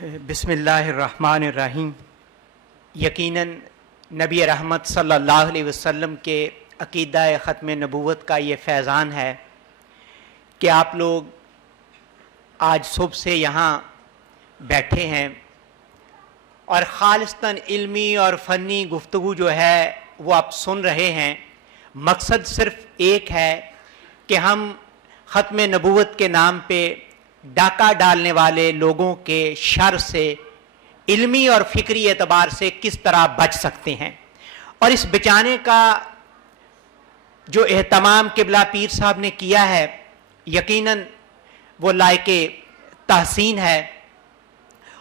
बिस्मिल्लाहिर्रहमानिर्रहीम। यकीनन नबी रहमत सल्लल्लाहु अलैहि वसल्लम के अक़ीदा ख़त्म नबूवत का ये फैज़ान है कि आप लोग आज सुबह से यहाँ बैठे हैं और ख़ालिस्तन इल्मी और फ़नी गुफ्तगू जो है वो आप सुन रहे हैं। मकसद सिर्फ़ एक है कि हम ख़त्म नबूवत के नाम पे डाका डालने वाले लोगों के शर से इल्मी और फ़िक्री एतबार से किस तरह बच सकते हैं, और इस बचाने का जो एहतमाम क़िबला पीर साहब ने किया है यकीनन वो लायके तहसीन है।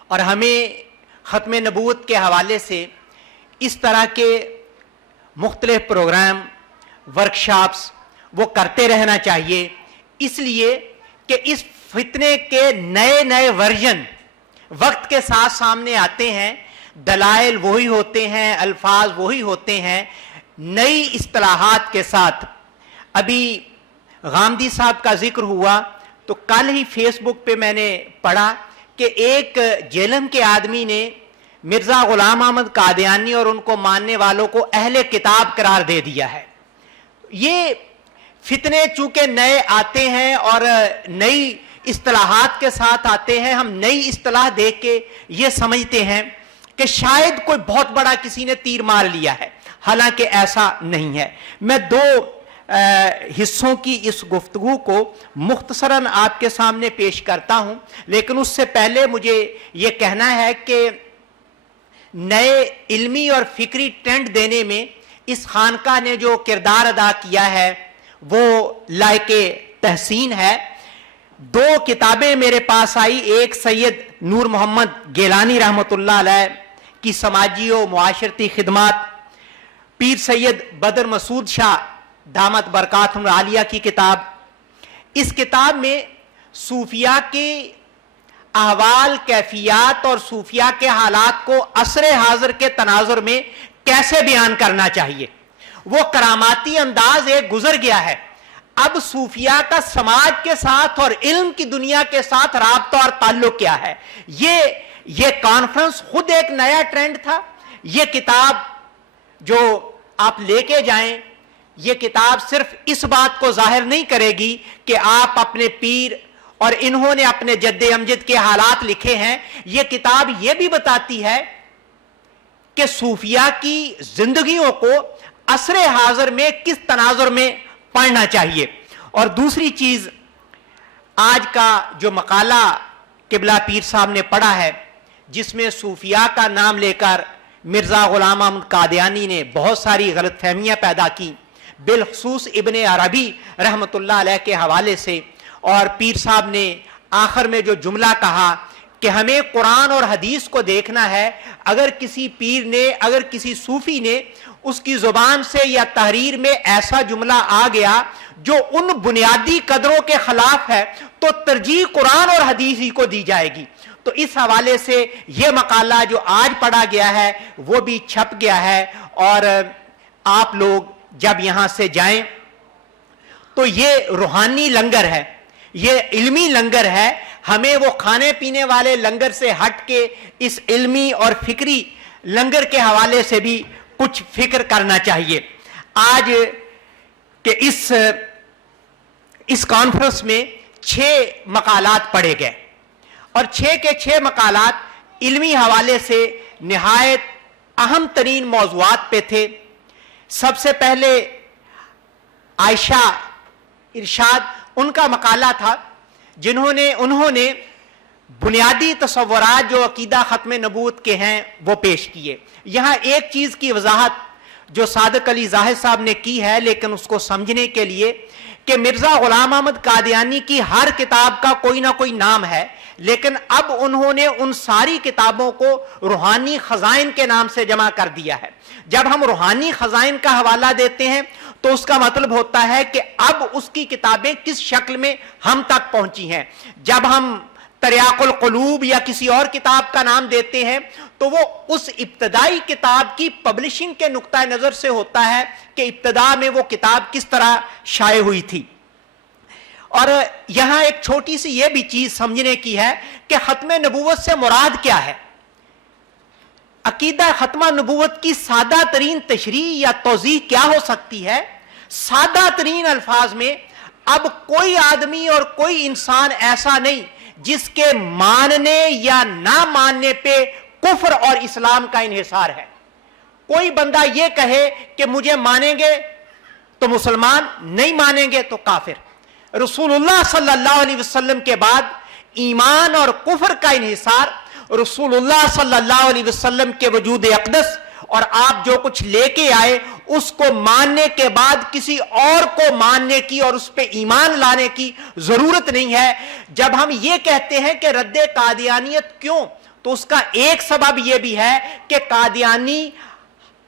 और हमें ख़त्म नबूवत के हवाले से इस तरह के मुख्तलिफ़ प्रोग्राम वर्कशॉप्स वो करते रहना चाहिए, इसलिए कि इस फितने के नए नए वर्जन वक्त के साथ सामने आते हैं। दलाइल वही होते हैं, अल्फाज वही होते हैं, नई इस्तिलाहात के साथ। अभी गामदी साहब का जिक्र हुआ तो कल ही फेसबुक पे मैंने पढ़ा कि एक जेलम के आदमी ने मिर्ज़ा ग़ुलाम अहमद कादियानी और उनको मानने वालों को अहले किताब करार दे दिया है। ये फितने चूंकि नए आते हैं और नई इस्तिलाहात के साथ आते हैं, हम नई इस्तिलाह देख के ये समझते हैं कि शायद कोई बहुत बड़ा किसी ने तीर मार लिया है, हालांकि ऐसा नहीं है। मैं दो हिस्सों की इस गुफ्तगू को मुख्तसरन आपके सामने पेश करता हूं, लेकिन उससे पहले मुझे ये कहना है कि नए इल्मी और फिक्री ट्रेंड देने में इस खानका ने जो किरदार अदा किया है वो लायके तहसीन है। दो किताबें मेरे पास आई, एक सैयद नूर मोहम्मद गिलानी रहमतुल्लाह अलैह की समाजी व मुआशरती खिदमात, पीर सैयद बदर मसूद शाह दामत बरकातुहुम आलिया की किताब। इस किताब में सूफिया के अहवाल, कैफियत और सूफिया के हालात को असरे हाजिर के तनाजुर में कैसे बयान करना चाहिए, वो करामाती अंदाज एक गुजर गया है। अब सूफिया का समाज के साथ और इल्म की दुनिया के साथ राब्ता और ताल्लुक क्या है, ये कॉन्फ्रेंस खुद एक नया ट्रेंड था। ये किताब जो आप लेके जाएं, ये किताब सिर्फ इस बात को जाहिर नहीं करेगी कि आप अपने पीर और इन्होंने अपने जद्दे अमजद के हालात लिखे हैं। ये किताब ये भी बताती है कि सूफिया की जिंदगियों को असरे हाजिर में किस तनाजुर में पढ़ना चाहिए। और दूसरी चीज, आज का जो मकाला क़िबला पीर साहब ने पढ़ा है जिसमें सूफिया का नाम लेकर मिर्ज़ा ग़ुलाम अहमद कादियानी ने बहुत सारी गलतफहमियां पैदा की, बिलखसूस इब्ने अरबी रहमतुल्लाह अलैह के हवाले से। और पीर साहब ने आखिर में जो जुमला कहा कि हमें कुरान और हदीस को देखना है। अगर किसी पीर ने, अगर किसी सूफी ने उसकी जुबान से या तहरीर में ऐसा जुमला आ गया जो उन बुनियादी कदरों के खिलाफ है तो तरजीह कुरान और हदीस ही को दी जाएगी। तो इस हवाले से यह मकाला जो आज पढ़ा गया है वो भी छप गया है। और आप लोग जब यहां से जाएं तो ये रूहानी लंगर है, ये इल्मी लंगर है। हमें वो खाने पीने वाले लंगर से हट के इस इल्मी और फिक्री लंगर के हवाले से भी कुछ फिक्र करना चाहिए। आज के इस कॉन्फ्रेंस में 6 मकालात पढ़े गए और 6 के 6 मकालात इल्मी हवाले से निहायत अहम तरीन मौज़ूआत पे थे। सबसे पहले आयशा इरशाद उनका मकाला था उन्होंने बुनियादी तसव्वुरात जो अकीदा ख़त्म नबूवत के हैं वो पेश किए। यहाँ एक चीज़ की वजाहत जो सादिक अली ज़ाहिद साहब ने की है, लेकिन उसको समझने के लिए कि मिर्ज़ा ग़ुलाम अहमद कादियानी की हर किताब का कोई ना कोई नाम है, लेकिन अब उन्होंने उन सारी किताबों को रूहानी ख़ज़ाइन के नाम से जमा कर दिया है। जब हम रूहानी ख़ज़ाइन का हवाला देते हैं तो उसका मतलब होता है कि अब उसकी किताबें किस शक्ल में हम तक पहुंची हैं। जब हम तरियाकुल क़ुलूब या किसी और किताब का नाम देते हैं तो वो उस इब्तदाई किताब की पब्लिशिंग के नुक्ता नज़र से होता है कि इब्तदा में वो किताब किस तरह शाये हुई थी। اور یہاں ایک چھوٹی سی یہ بھی چیز سمجھنے کی ہے کہ ختم نبوت سے مراد کیا ہے. عقیدہ ختمہ نبوت کی سادہ ترین تشریح یا توضیح کیا ہو سکتی ہے؟ سادہ ترین الفاظ میں اب کوئی آدمی اور کوئی انسان ایسا نہیں جس کے ماننے یا نہ ماننے پہ کفر اور اسلام کا انحصار ہے. کوئی بندہ یہ کہے کہ مجھے مانیں گے تو مسلمان، نہیں مانیں گے تو کافر. رسول اللہ صلی اللہ علیہ وسلم کے بعد ایمان اور کفر کا انحصار رسول اللہ صلی اللہ علیہ وسلم کے وجود اقدس اور آپ جو کچھ لے کے آئے اس کو ماننے کے بعد کسی اور کو ماننے کی اور اس پہ ایمان لانے کی ضرورت نہیں ہے. جب ہم یہ کہتے ہیں کہ رد قادیانیت کیوں، تو اس کا ایک سبب یہ بھی ہے کہ قادیانی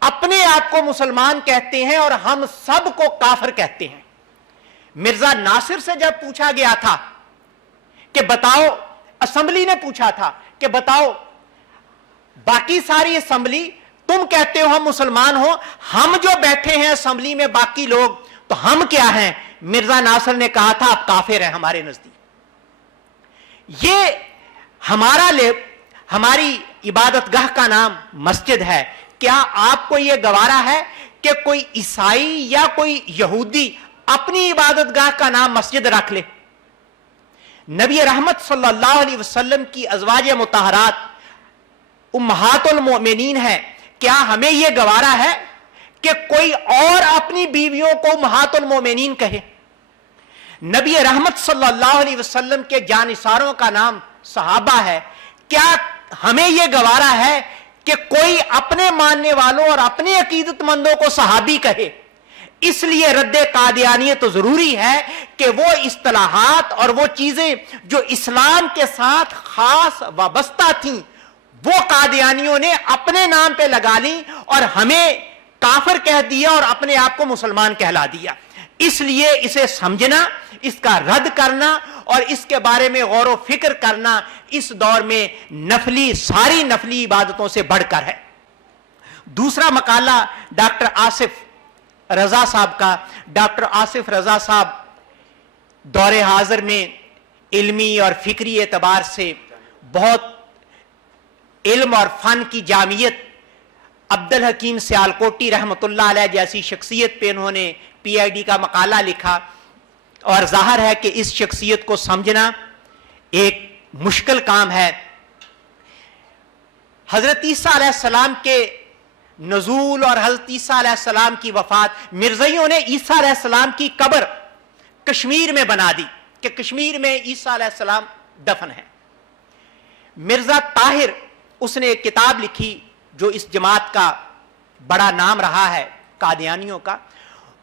اپنے آپ کو مسلمان کہتے ہیں اور ہم سب کو کافر کہتے ہیں. مرزا ناصر سے جب پوچھا گیا تھا کہ بتاؤ، اسمبلی نے پوچھا تھا کہ بتاؤ باقی ساری اسمبلی تم کہتے ہو ہم مسلمان ہو، ہم جو بیٹھے ہیں اسمبلی میں باقی لوگ تو ہم کیا ہیں؟ مرزا ناصر نے کہا تھا آپ کافر ہیں ہمارے نزدیک. یہ ہماری عبادت گاہ کا نام مسجد ہے. کیا آپ کو یہ گوارا ہے کہ کوئی عیسائی یا کوئی یہودی اپنی عبادت گاہ کا نام مسجد رکھ لے؟ نبی رحمت صلی اللہ علیہ وسلم کی ازواج مطہرات امہات المؤمنین ہیں. کیا ہمیں یہ گوارا ہے کہ کوئی اور اپنی بیویوں کو امہات المؤمنین کہے؟ نبی رحمت صلی اللہ علیہ وسلم کے جانثاروں کا نام صحابہ ہے. کیا ہمیں یہ گوارا ہے کہ کوئی اپنے ماننے والوں اور اپنے عقیدت مندوں کو صحابی کہے؟ اس لیے رد قادیانیت تو ضروری ہے کہ وہ اصطلاحات اور وہ چیزیں جو اسلام کے ساتھ خاص وابستہ تھیں وہ قادیانیوں نے اپنے نام پہ لگا لی اور ہمیں کافر کہہ دیا اور اپنے آپ کو مسلمان کہلا دیا. اس لیے اسے سمجھنا، اس کا رد کرنا اور اس کے بارے میں غور و فکر کرنا اس دور میں ساری نفلی عبادتوں سے بڑھ کر ہے. دوسرا مقالہ ڈاکٹر آصف رضا صاحب کا. ڈاکٹر آصف رضا صاحب دور حاضر میں علمی اور فکری اعتبار سے بہت علم اور فن کی جامعیت، عبدالحکیم سیالکوٹی رحمۃ اللہ علیہ جیسی شخصیت پہ انہوں نے پی آئی ڈی کا مقالہ لکھا اور ظاہر ہے کہ اس شخصیت کو سمجھنا ایک مشکل کام ہے. حضرت عیسیٰ علیہ السلام کے نزول اور حضرت عیسیٰ علیہ السلام کی وفات، مرزائیوں نے عیسیٰ علیہ السلام کی قبر کشمیر میں بنا دی کہ کشمیر میں عیسیٰ علیہ السلام دفن ہے. مرزا طاہر، اس نے ایک کتاب لکھی جو اس جماعت کا بڑا نام رہا ہے قادیانیوں کا.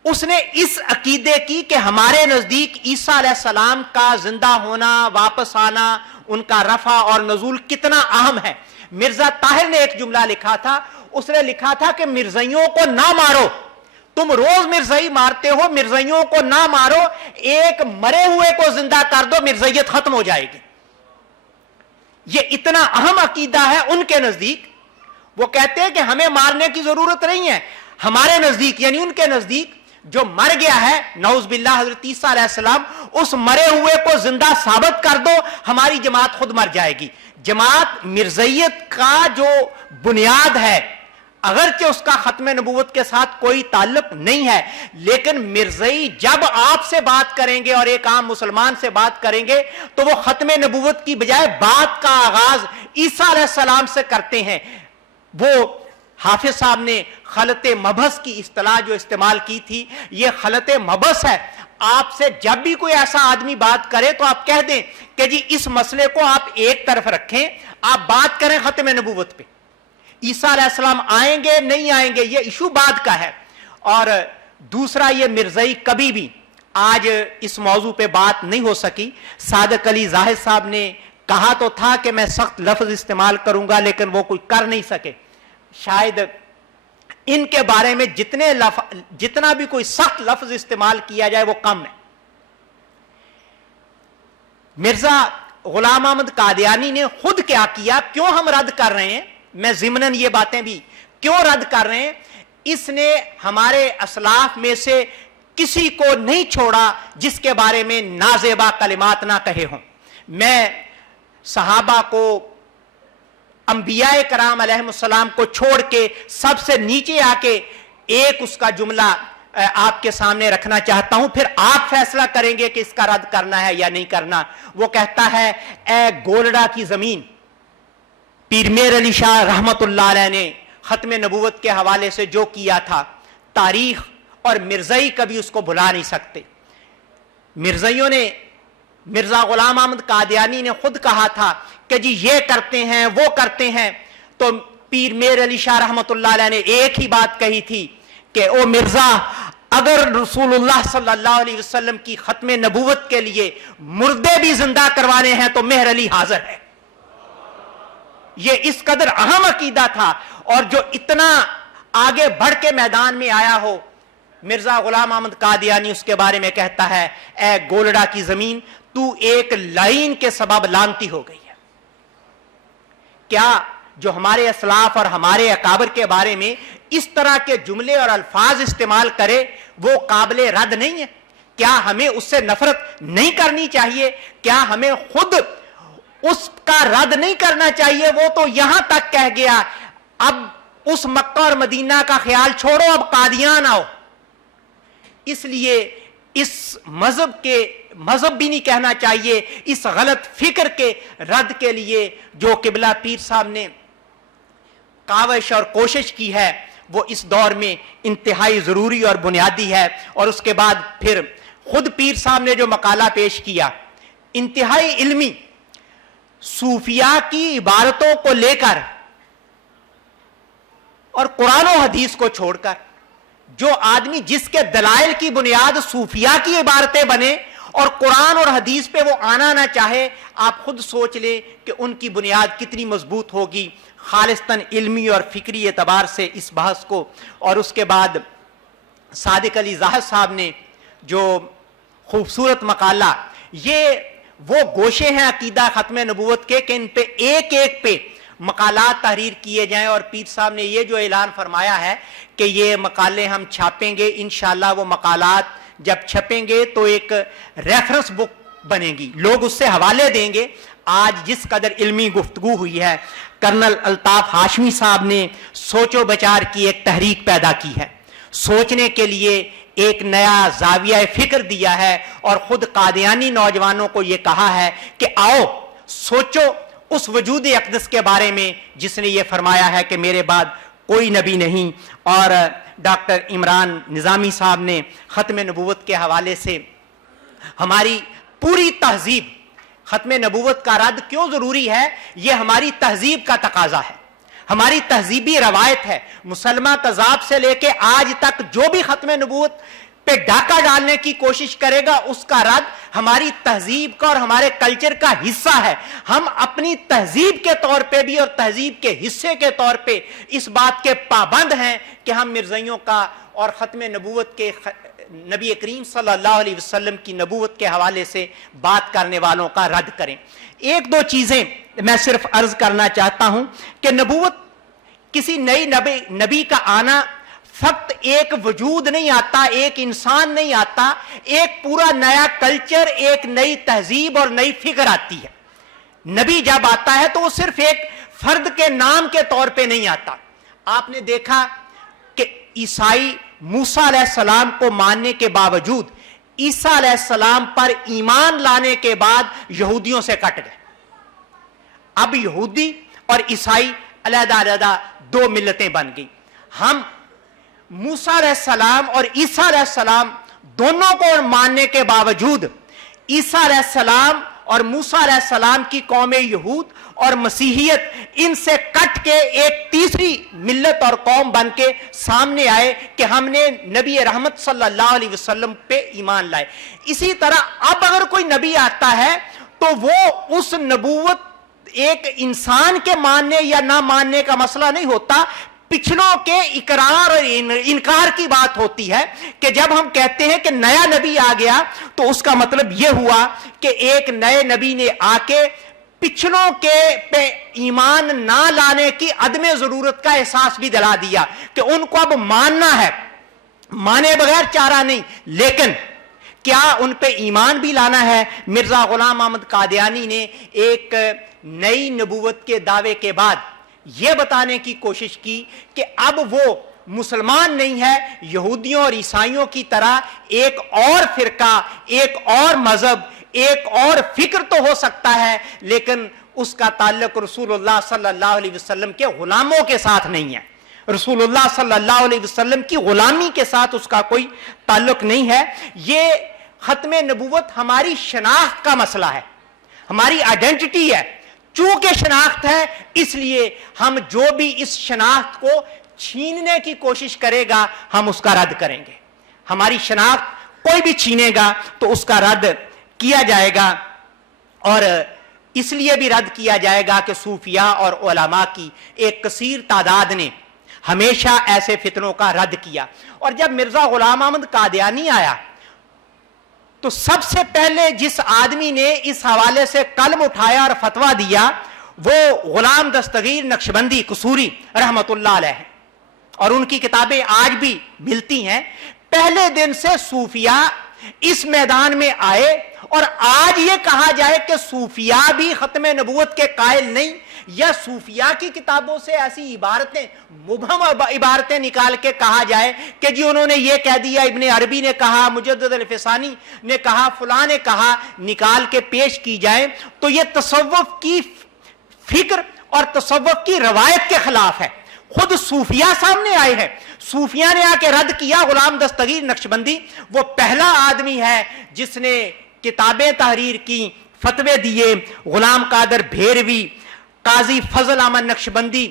اس نے اس عقیدے کی کہ ہمارے نزدیک عیسیٰ علیہ السلام کا زندہ ہونا، واپس آنا، ان کا رفع اور نزول کتنا اہم ہے. مرزا طاہر نے ایک جملہ لکھا تھا، اس نے لکھا تھا کہ مرزائیوں کو نہ مارو، تم روز مرزائی مارتے ہو، مرزائیوں کو نہ مارو، ایک مرے ہوئے کو زندہ کر دو، مرزائیت ختم ہو جائے گی. یہ اتنا اہم عقیدہ ہے ان کے نزدیک. وہ کہتے ہیں کہ ہمیں مارنے کی ضرورت نہیں ہے. ہمارے نزدیک یعنی ان کے نزدیک جو مر گیا ہے نعوذ باللہ حضرت عیسیٰ علیہ السلام، اس مرے ہوئے کو زندہ ثابت کر دو، ہماری جماعت خود مر جائے گی. جماعت مرزائیت کا جو بنیاد ہے، اگرچہ اس کا ختم نبوت کے ساتھ کوئی تعلق نہیں ہے، لیکن مرزائی جب آپ سے بات کریں گے اور ایک عام مسلمان سے بات کریں گے تو وہ ختم نبوت کی بجائے بات کا آغاز عیسیٰ علیہ السلام سے کرتے ہیں. وہ حافظ صاحب نے خلط مبحث کی اصطلاح جو استعمال کی تھی، یہ خلط مبحث ہے. آپ سے جب بھی کوئی ایسا آدمی بات کرے تو آپ کہہ دیں کہ جی اس مسئلے کو آپ ایک طرف رکھیں، آپ بات کریں ختم نبوت پہ. عیسیٰ علیہ السلام آئیں گے نہیں آئیں گے یہ ایشو بعد کا ہے. اور دوسرا، یہ مرزائی کبھی بھی آج اس موضوع پہ بات نہیں ہو سکی. صادق علی زاہد صاحب نے کہا تو تھا کہ میں سخت لفظ استعمال کروں گا، لیکن وہ کوئی کر نہیں سکے. شاید ان کے بارے میں جتنا بھی کوئی سخت لفظ استعمال کیا جائے وہ کم ہے. مرزا غلام احمد قادیانی نے خود کیا کیا، کیوں ہم رد کر رہے ہیں، میں ضمناً یہ باتیں بھی کیوں رد کر رہے ہیں. اس نے ہمارے اسلاف میں سے किसी को नहीं छोड़ा जिसके बारे में नाजेबा कलिमात ना कहे हों। मैं सहाबा को, अंबियाए कराम अलैहिस्सलाम को छोड़ के सबसे नीचे आके एक उसका जुमला आपके सामने रखना चाहता हूं, फिर आप फैसला करेंगे कि इसका रद्द करना है या नहीं करना। वो कहता है, ए गोलड़ा की जमीन, पीर मेर अली शाह रहमतुल्लाह अलैह ने खत्म नबूवत के हवाले से जो किया था, तारीख और मिर्ज़ई कभी उसको भुला नहीं सकते। मिर्ज़इयों ने, मिर्जा गुलाम अहमद कादियानी ने खुद कहा था कि जी ये करते हैं वो करते हैं, तो पीर मेर अली शाह रहमतुल्लाह अलैह ने एक ही बात कही थी कि ओ मिर्जा, अगर रसूलुल्लाह सल्लल्लाहु अलैहि वसल्लम की खत्म नबूवत के लिए मुर्दे भी जिंदा करवाने हैं तो मेहर अली हाजिर है। ये इस कदर अहम अकीदा था, और जो इतना आगे बढ़ के मैदान में आया हो, मिर्जा गुलाम अहमद कादियानी उसके बारे में कहता है, ए गोलड़ा की जमीन, तू एक लाइन के सबब लानती हो गई है। क्या जो हमारे असलाफ और हमारे अकाबर के बारे में इस तरह के जुमले और अल्फाज इस्तेमाल करे वो काबिले रद्द नहीं है? क्या हमें उससे नफरत नहीं करनी चाहिए? क्या हमें खुद उसका रद्द नहीं करना चाहिए? वो तो यहां तक कह गया, अब उस मक्का और मदीना का ख्याल छोड़ो, अब कादियान आओ। इसलिए इस मजहब भी नहीं कहना चाहिए, इस गलत फिक्र के रद्द के लिए जो किबला पीर साहब ने काविश और कोशिश की है वो इस दौर में इंतहाई जरूरी और बुनियादी है। और उसके बाद फिर खुद पीर साहब ने जो मकाला पेश किया, इंतहाई इल्मी, सूफिया की इबारतों को लेकर और कुरान और हदीस को छोड़कर, जो आदमी जिसके दलाइल की बुनियाद सूफिया की इबारतें बने और कुरान और हदीस पे वो आना ना चाहे, आप खुद सोच ले कि उनकी बुनियाद कितनी मजबूत होगी खालिस्तन इल्मी और फिक्री एतबार से इस बहस को। और उसके बाद सादिक अली ज़ाहिद साहब ने जो खूबसूरत मकाला, ये वो गोशे हैं अकीदा खत्म नबूवत के कि इन पे एक एक पे मकालात तहरीर किए जाएं। और पीर साहब ने ये जो ऐलान फरमाया है कि ये मकाले हम छापेंगे, इंशाअल्लाह वो मकालात जब छपेंगे तो एक रेफरेंस बुक बनेगी, लोग उससे हवाले देंगे। आज जिस कदर इल्मी गुफ्तगू हुई है, कर्नल अल्ताफ हाशमी साहब ने सोचो बचार की एक तहरीक पैदा की है, सोचने के लिए एक नया जाविया फिक्र दिया है, और खुद कादियानी नौजवानों को यह कहा है कि आओ सोचो उस वजूद अक़दस के बारे में जिसने ये फरमाया है कि मेरे बाद कोई नबी नहीं। और डॉक्टर इमरान निज़ामी साहब ने ख़त्म नबूवत के हवाले से हमारी पूरी तहजीब, ख़त्म नबूवत का रद्द क्यों ज़रूरी है, ये हमारी तहजीब का तकाजा है, हमारी तहजीबी रवायत है। मुसलमान तज़ाब से लेके आज तक जो भी ख़त्म नबूवत पे डाका डालने की कोशिश करेगा उसका रद्द हमारी तहजीब का और हमारे कल्चर का हिस्सा है। हम अपनी तहजीब के तौर पे भी और तहजीब के हिस्से के तौर पे इस बात के पाबंद हैं कि हम मिर्ज़इयों का और ख़त्म नबूवत के नबी करीम सल्लल्लाहु अलैहि वसल्लम की नबूवत के हवाले से बात करने वालों का रद्द करें। एक दो चीज़ें मैं सिर्फ अर्ज करना चाहता हूं कि नबूवत, किसी नई नबी का आना फक्त एक वजूद नहीं आता, एक इंसान नहीं आता, एक पूरा नया कल्चर, एक नई तहजीब और नई फिक्र आती है। नबी जब आता है तो वो सिर्फ एक फर्द के नाम के तौर पे नहीं आता। आपने देखा कि ईसाई मूसा अलैहिस्सलाम को मानने के बावजूद ईसा अलैहिस्सलाम पर ईमान लाने के बाद यहूदियों से कट गए। अब यहूदी और ईसाई अलग-अलग दो मिल्लतें बन गई। हम मूसा अलैहिस्सलाम और ईसा अलैहिस्सलाम दोनों को मानने के बावजूद ईसा अलैहिस्सलाम और मूसा अलैहिस्सलाम की कौम यहूद और मसीहियत इनसे कट के एक तीसरी मिल्लत और कौम बन के सामने आए कि हमने नबी रहमत सल्लल्लाहु अलैहि वसल्लम पे ईमान लाए। इसी तरह अब अगर कोई नबी आता है तो वो उस नबूवत एक इंसान के मानने या ना मानने का मसला नहीं होता, पिछलों के इकरार और इनकार की बात होती है कि जब हम कहते हैं कि नया नबी आ गया तो उसका मतलब यह हुआ कि एक नए नबी ने आके पिछलों के पे ईमान ना लाने की अदम जरूरत का एहसास भी दिला दिया कि उनको अब मानना है। माने बगैर चारा नहीं। लेकिन क्या उन पे ईमान भी लाना है? मिर्जा गुलाम अहमद कादियानी ने एक नई नबूवत के दावे के बाद यह बताने की कोशिश की कि अब वो मुसलमान नहीं है, यहूदियों और ईसाइयों की तरह एक और फिरका, एक और मजहब, एक और फिक्र तो हो सकता है, लेकिन उसका ताल्लुक रसूलुल्लाह सल्लल्लाहु अलैहि वसल्लम के गुलामों के साथ नहीं है। रसूलुल्लाह सल्लल्लाहु अलैहि वसल्लम की गुलामी के साथ उसका कोई ताल्लुक नहीं है। ये खत्मे नबूवत हमारी शनाख्त का मसला है, हमारी आइडेंटिटी है। चूंकि शनाख्त है, इसलिए हम जो भी इस शनाख्त को छीनने की कोशिश करेगा हम उसका रद्द करेंगे। हमारी शनाख्त कोई भी छीनेगा तो उसका रद्द किया जाएगा, और इसलिए भी रद्द किया जाएगा कि सूफिया और उलमा की एक कसीर तादाद ने हमेशा ऐसे फितनों का रद्द किया। और जब मिर्जा गुलाम अहमद कादियानी आया तो सबसे पहले जिस आदमी ने इस हवाले से कलम उठाया और फतवा दिया वो गुलाम दस्तगीर नक्शबंदी कसूरी रहमतुल्लाह अलैह है, और उनकी किताबें आज भी मिलती हैं। पहले दिन से सूफिया इस मैदान में आए, और आज ये कहा जाए कि सूफिया भी खत्मे नबूवत के कायल नहीं, या सूफिया की किताबों से ऐसी इबारतें, मुबहम इबारतें निकाल के कहा जाए कि जी उन्होंने ये कह दिया, इब्ने अरबी ने कहा, मुजद्दिद अल-फिसानी ने कहा, फलां ने कहा, निकाल के पेश की जाए, तो ये तसव्वुफ की फिक्र और तसव्वुफ की रवायत के खिलाफ है। खुद सूफिया सामने आए हैं, सूफिया ने आके रद्द किया। गुलाम दस्तगीर नक्शबंदी वो पहला आदमी है जिसने किताबें तहरीर की, फतवे दिए। गुलाम कादर भेरवी, काजी फजल अहमद नक्शबंदी,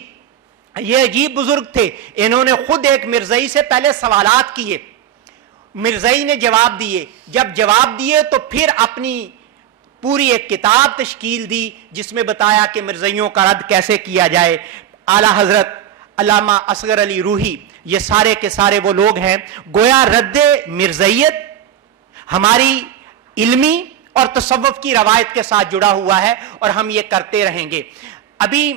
ये अजीब बुजुर्ग थे। इन्होंने खुद एक मिर्जई से पहले सवालात किए, मिर्जई ने जवाब दिए। जब जवाब दिए तो फिर अपनी पूरी एक किताब तश्कील दी जिसमें बताया कि मिर्जइयों का रद्द कैसे किया जाए। आला हजरत अल्लामा असगर अली रूही, ये सारे के सारे वो लोग हैं। गोया रद्द मिर्जइयत हमारी इल्मी और तसव्वुफ की रवायत के साथ जुड़ा हुआ है, और हम ये करते रहेंगे। अभी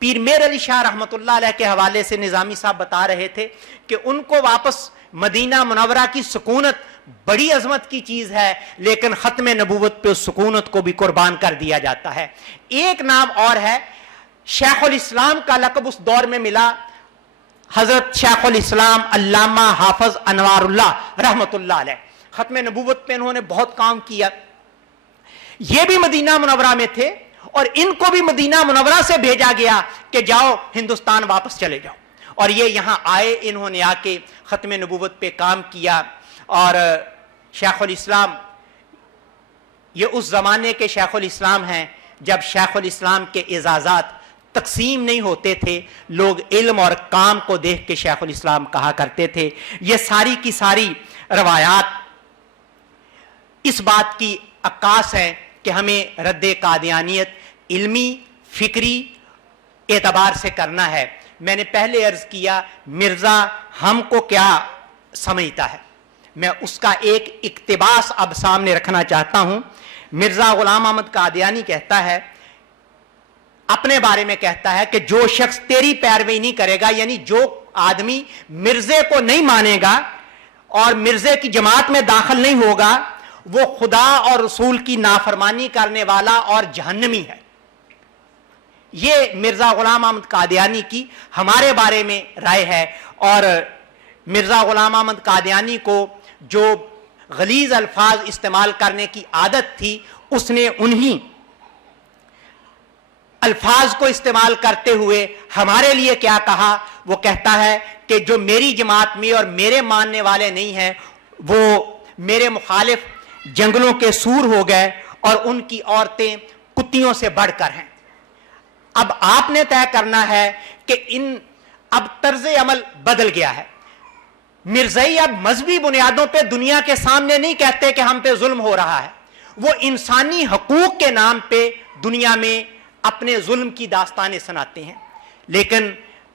पीर मेर अली शाह रहमतुल्लाह अलैह के हवाले से निजामी साहब बता रहे थे कि उनको वापस मदीना मुनव्वरा की सुकूनत बड़ी अजमत की चीज है, लेकिन खत्मे नबूवत पे उस सुकूनत को भी कुर्बान कर दिया जाता है। एक नाम और है, शेखुल इस्लाम का लक़ब उस दौर में मिला हजरत शेखुल इस्लाम अल्लामा हाफिज अनवारुल्लाह रहमतुल्लाह अलैह। खत्मे नबूवत पे इन्होंने बहुत काम किया। ये भी मदीना मुनव्वरा में थे, और इनको भी मदीना मुनव्वरा से भेजा गया कि जाओ हिंदुस्तान वापस चले जाओ, और ये यहां आए। इन्होंने आके खत्मे नबूवत पे काम किया। और शेखुल इस्लाम ये उस जमाने के शेखुल इस्लाम हैं जब शेखुल इस्लाम के इजाज़ात तकसीम नहीं होते थे, लोग इल्म और काम को देख के शेखुल इस्लाम कहा करते थे। ये सारी की सारी रवायात इस बात की अक्कास है कि हमें रद्द कादियानियत इल्मी फिक्री एतबार से करना है। मैंने पहले अर्ज किया मिर्जा हमको क्या समझता है, मैं उसका एक इक्तिबास अब सामने रखना चाहता हूं। मिर्जा गुलाम अहमद कादियानी कहता है, अपने बारे में कहता है कि जो शख्स तेरी पैरवी नहीं करेगा, यानी जो आदमी मिर्जे को नहीं मानेगा और मिर्जे की जमात में दाखिल नहीं होगा, वो खुदा और रसूल की नाफरमानी करने वाला और जहन्नमी है। ये मिर्जा गुलाम अहमद कादियानी की हमारे बारे में राय है। और मिर्जा गुलाम अहमद कादियानी को जो गलीज अल्फाज इस्तेमाल करने की आदत थी, उसने उन्हीं अल्फाज को इस्तेमाल करते हुए हमारे लिए क्या कहा। वो कहता है कि जो मेरी जमात में और मेरे मानने वाले नहीं हैं, वो मेरे मुखालिफ जंगलों के सूर हो गए और उनकी औरतें कुत्तियों से बढ़कर हैं। अब आपने तय करना है कि अब तर्ज अमल बदल गया है। मिर्ज़ई अब मजहबी बुनियादों पे दुनिया के सामने नहीं कहते कि हम पे जुल्म हो रहा है, वो इंसानी हकूक के नाम पे दुनिया में अपने जुल्म की दास्तानें सुनाते हैं। लेकिन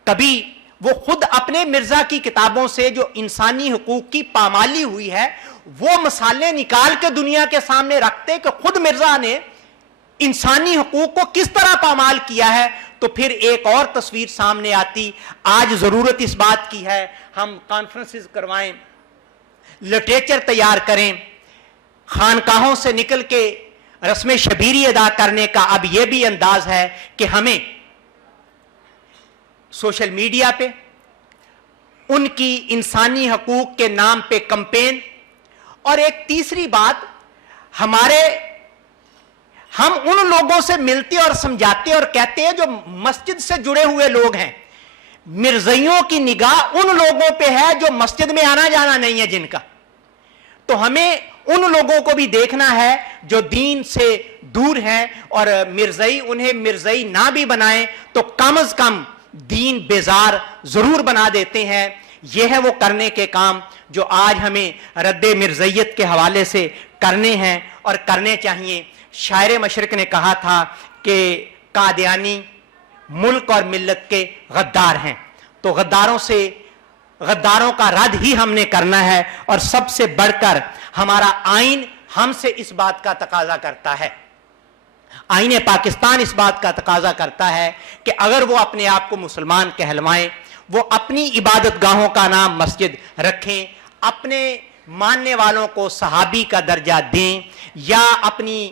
कभी वो खुद अपने मिर्जा की किताबों से जो इंसानी हकूक की पामाली हुई है, वो मसाले निकाल के दुनिया के सामने रखते कि खुद मिर्जा ने इंसानी हकूक को किस तरह पामाल किया है, تو پھر ایک اور تصویر سامنے آتی. آج ضرورت اس بات کی ہے ہم کانفرنسز کروائیں, لٹریچر تیار کریں, خانقاہوں سے نکل کے رسم شبیری ادا کرنے کا اب یہ بھی انداز ہے کہ ہمیں سوشل میڈیا پہ ان کی انسانی حقوق کے نام پہ کمپین. اور ایک تیسری بات, ہم ان لوگوں سے ملتے اور سمجھاتے اور کہتے ہیں جو مسجد سے جڑے ہوئے لوگ ہیں. مرزائیوں کی نگاہ ان لوگوں پہ ہے جو مسجد میں آنا جانا نہیں ہے جن کا. تو ہمیں ان لوگوں کو بھی دیکھنا ہے جو دین سے دور ہیں, اور مرزائی انہیں مرزائی نہ بھی بنائیں تو کم از کم دین بیزار ضرور بنا دیتے ہیں. یہ ہے وہ کرنے کے کام جو آج ہمیں رد مرزائیت کے حوالے سے کرنے ہیں اور کرنے چاہیے. شاعر مشرق نے کہا تھا کہ قادیانی ملک اور ملت کے غدار ہیں, تو غداروں کا رد ہی ہم نے کرنا ہے. اور سب سے بڑھ کر ہمارا آئین ہم سے اس بات کا تقاضا کرتا ہے, آئین پاکستان اس بات کا تقاضا کرتا ہے کہ اگر وہ اپنے آپ کو مسلمان کہلوائیں, وہ اپنی عبادت گاہوں کا نام مسجد رکھیں, اپنے ماننے والوں کو صحابی کا درجہ دیں, یا اپنی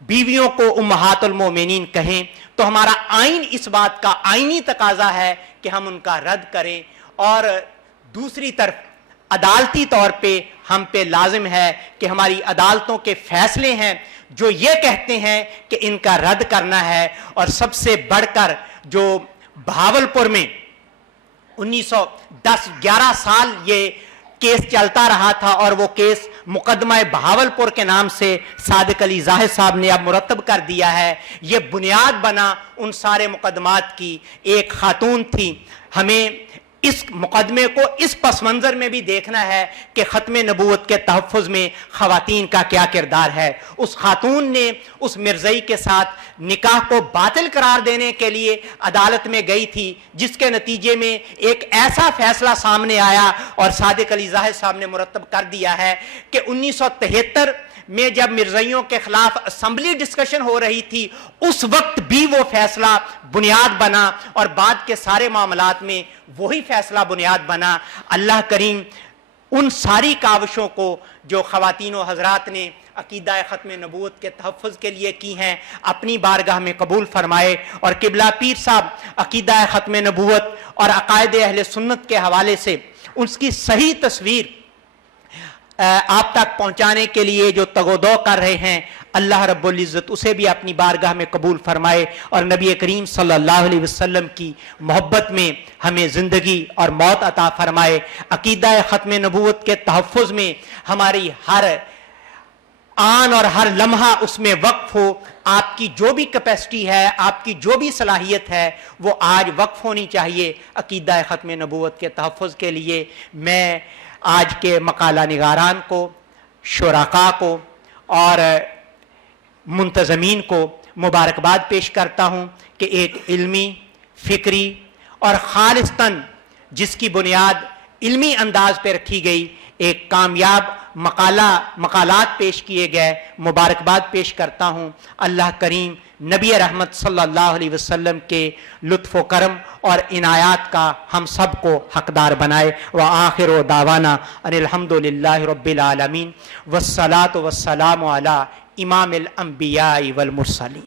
بیویوں کو امہات المومنین کہیں, تو ہمارا آئین اس بات کا آئینی تقاضا ہے کہ ہم ان کا رد کریں. اور دوسری طرف عدالتی طور پہ ہم پہ لازم ہے کہ ہماری عدالتوں کے فیصلے ہیں جو یہ کہتے ہیں کہ ان کا رد کرنا ہے. اور سب سے بڑھ کر جو بہاولپور میں 1910-11 سال یہ کیس چلتا رہا تھا, اور وہ کیس مقدمہ بہاولپور کے نام سے صادق علی زاہد صاحب نے اب مرتب کر دیا ہے. یہ بنیاد بنا ان سارے مقدمات کی. ایک خاتون تھی. ہمیں اس مقدمے کو اس پس منظر میں بھی دیکھنا ہے کہ ختم نبوت کے تحفظ میں خواتین کا کیا کردار ہے. اس خاتون نے اس مرزائی کے ساتھ نکاح کو باطل قرار دینے کے لیے عدالت میں گئی تھی, جس کے نتیجے میں ایک ایسا فیصلہ سامنے آیا اور صادق علی زاہد صاحب نے مرتب کر دیا ہے کہ 1973 میں جب مرزائیوں کے خلاف اسمبلی ڈسکشن ہو رہی تھی, اس وقت بھی وہ فیصلہ بنیاد بنا, اور بعد کے سارے معاملات میں وہی فیصلہ بنیاد بنا. اللہ کریم ان ساری کاوشوں کو جو خواتین و حضرات نے عقیدہ ختم نبوت کے تحفظ کے لیے کی ہیں اپنی بارگاہ میں قبول فرمائے, اور قبلہ پیر صاحب عقیدہ ختم نبوت اور عقائد اہل سنت کے حوالے سے اس کی صحیح تصویر آپ تک پہنچانے کے لیے جو تگ و دو کر رہے ہیں, اللہ رب العزت اسے بھی اپنی بارگاہ میں قبول فرمائے, اور نبی کریم صلی اللہ علیہ وسلم کی محبت میں ہمیں زندگی اور موت عطا فرمائے. عقیدہ ختم نبوت کے تحفظ میں ہماری ہر آن اور ہر لمحہ اس میں وقف ہو. آپ کی جو بھی کیپیسٹی ہے, آپ کی جو بھی صلاحیت ہے, وہ آج وقف ہونی چاہیے عقیدہ ختم نبوت کے تحفظ کے لیے. میں آج کے مقالہ نگاران کو, شرکاء کو اور منتظمین کو مبارکباد پیش کرتا ہوں کہ ایک علمی, فکری اور خالصتاً جس کی بنیاد علمی انداز پہ رکھی گئی ایک کامیاب مقالات پیش کیے گئے. مبارکباد پیش کرتا ہوں. اللہ کریم نبی رحمت صلی اللہ علیہ وسلم کے لطف و کرم اور عنایات کا ہم سب کو حقدار بنائے. وآخر دعوانا ان الحمد للہ رب العالمین والصلاة والسلام علی امام الانبیاء والمرسلین.